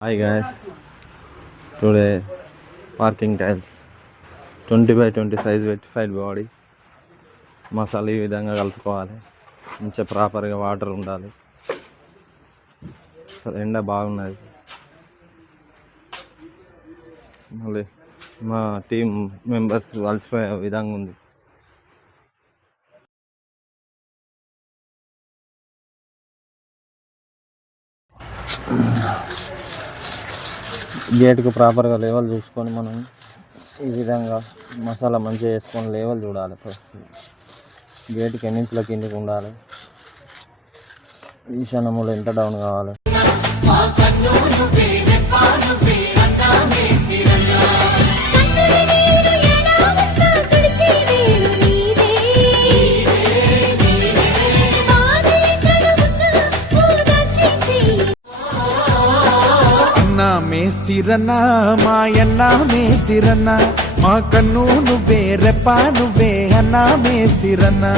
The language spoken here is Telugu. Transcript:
Hi guys, today parking tiles 20 by 20 size verified body masala ఈ విధంగా కలుపుకోవాలి. మంచిగా ప్రాపర్గా వాటర్ ఉండాలి. అసలు ఎండ బాగున్నది. మళ్ళీ మా టీం మెంబర్స్ కలిసిపోయే విధంగా ఉంది. గేట్కు ప్రాపర్గా లేవల్ చూసుకొని మనం ఈ విధంగా మసాలా మంచిగా వేసుకొని లేవల్ చూడాలి. ఫస్ట్ గేట్కి ఎన్నించుల కిందికి ఉండాలి. ఈశాన్యములు ఎంత డౌన్ కావాలి. మేస్తిరన్నా మాయన్న మేస్తిరన్నా మా కన్ను నువ్వే రెప్ప నువ్వే అన్నా మేస్తిరన్నా